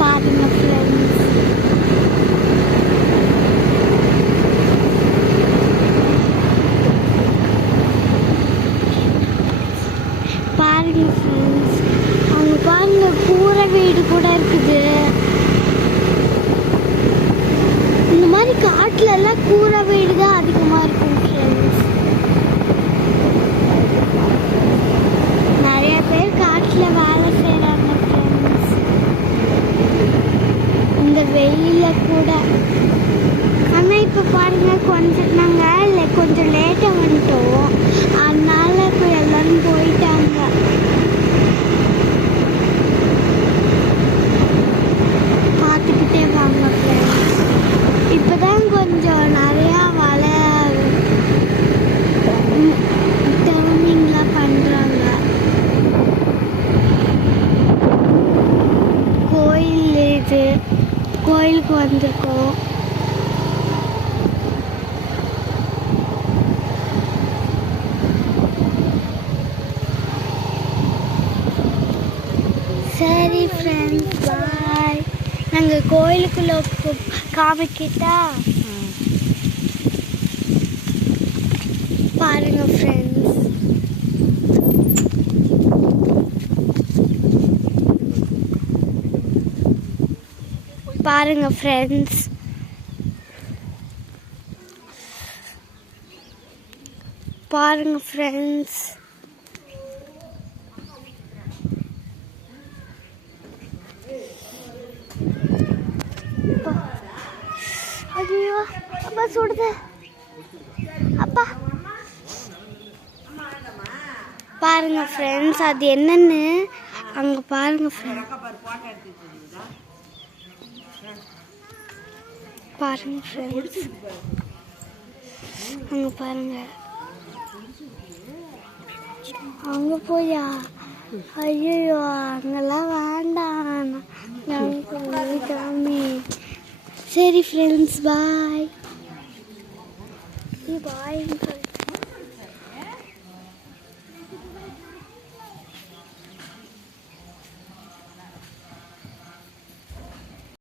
பாருங்க ஃப்ரெண்ட்ஸ், பாருங்க ஃப்ரெண்ட்ஸ், அவங்க பாருங்க கூரை வீடு கூட இருக்குது. இந்த மாதிரி காட்டுல எல்லாம் கூரை வீடு தான் அதிகமா இருக்கும் ஃப்ரெண்ட்ஸ். நிறைய பேர் காட்டுல வேலை செய்யறாங்க ஃப்ரெண்ட்ஸ், இந்த வெயில கூட. ஆனா இப்ப பாருங்க கொஞ்சம் லேட்டா வந்துட்டோம், அதனால இப்ப எல்லாரும் போயிட்டாங்க. பார்த்துக்கிட்டே வாங்க ஃப்ரெண்ட்ஸ். இப்பதான் கொஞ்சம் நிறையா டர்னிங்லாம் பண்றாங்க. கோயில் இது, கோயிலுக்கு வந்திருக்கோம். சரி ஃப்ரெண்ட்ஸ், பாய். நாங்கள் கோயிலுக்குள்ள காமிக்கிட்டா பாருங்க ஃப்ரெண்ட்ஸ். பாருங்க ஃப்ரெண்ட்ஸ், பாருங்க ஃப்ரெண்ட்ஸ். ஐயோ அப்பா சுடுது அப்பா. பாருங்க ஃப்ரெண்ட்ஸ், அது என்னன்னு அங்க பாருங்க ஃப்ரெண்ட்ஸ். பாருங்க ஃப்ரெண்ட்ஸ், அங்க பாருங்க. அங்க போயா? ஐயோ அங்கெல்லாம் வேண்டாம். சரி ஃப்ரெண்ட்ஸ், பாய் பாய்.